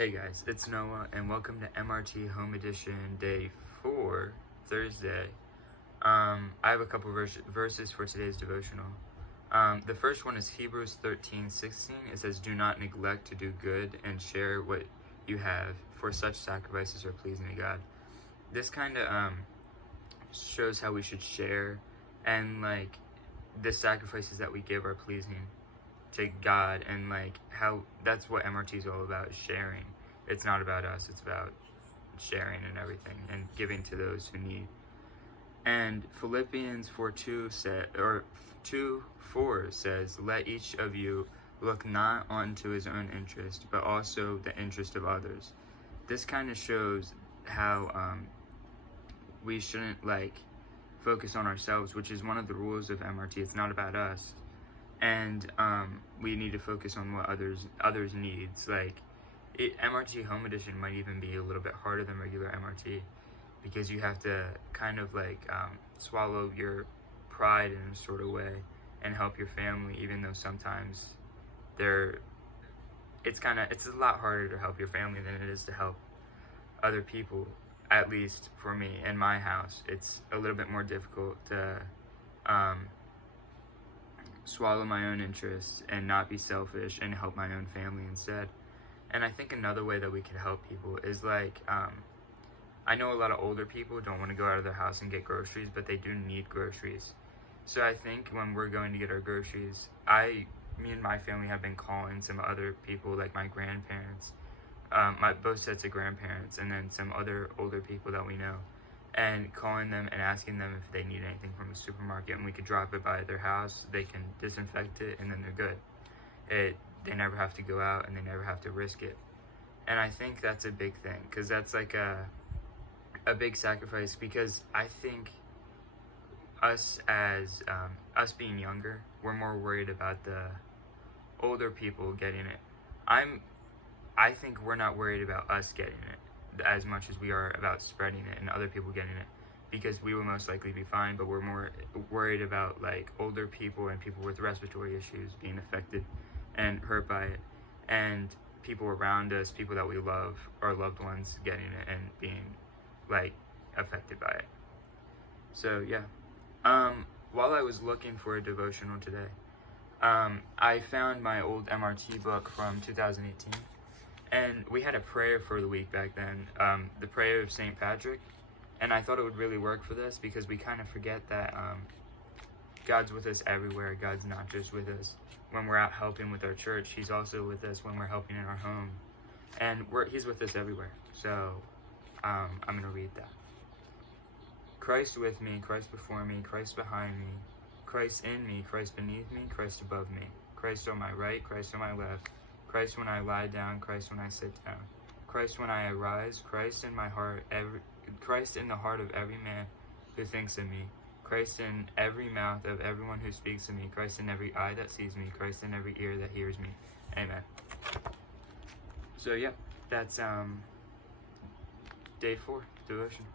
Hey guys, it's Noah, and welcome to MRT Home Edition Day 4, Thursday. I have a couple verses for today's devotional. The first one is Hebrews 13:16. It says, "Do not neglect to do good and share what you have, for such sacrifices are pleasing to God." This kind of shows how we should share, and the sacrifices that we give are pleasing to God, and how that's what MRT is all about, is sharing. It's not about us, it's about sharing and everything and giving to those who need. And Philippians 4:4 says, "Let each of you look not onto his own interest, but also the interest of others." This kind of shows how we shouldn't focus on ourselves, which is one of the rules of MRT. It's not about us. And we need to focus on what others needs. MRT Home Edition might even be a little bit harder than regular MRT, because you have to kind of swallow your pride in a sort of way and help your family, even though sometimes it's a lot harder to help your family than it is to help other people. At least for me in my house, it's a little bit more difficult to swallow my own interests and not be selfish and help my own family instead. And I think another way that we could help people is I know a lot of older people don't want to go out of their house and get groceries, but they do need groceries. So I think when we're going to get our groceries, me and my family have been calling some other people, like my grandparents, both sets of grandparents, and then some other older people that we know, and calling them and asking them if they need anything from the supermarket, and we could drop it by their house. They can disinfect it, and then they're good. They never have to go out, and they never have to risk it. And I think that's a big thing, because that's a big sacrifice, because I think us being younger, we're more worried about the older people getting it. I think we're not worried about us getting it as much as we are about spreading it and other people getting it, because we will most likely be fine, but we're more worried about older people and people with respiratory issues being affected and hurt by it, and people around us, people that we love, our loved ones, getting it and being affected by it. So yeah, while I was looking for a devotional today, I found my old MRT book from 2018, and we had a prayer for the week back then, the prayer of St. Patrick, and I thought it would really work for this, because we kind of forget that God's with us everywhere. God's not just with us when we're out helping with our church. He's also with us when we're helping in our home, and He's with us everywhere. So I'm going to read that. Christ with me, Christ before me, Christ behind me, Christ in me, Christ beneath me, Christ above me, Christ on my right, Christ on my left, Christ when I lie down, Christ when I sit down, Christ when I arise, Christ in my heart, Christ in the heart of every man who thinks of me, Christ in every mouth of everyone who speaks to me, Christ in every eye that sees me, Christ in every ear that hears me. Amen. So yeah, that's day 4 devotion.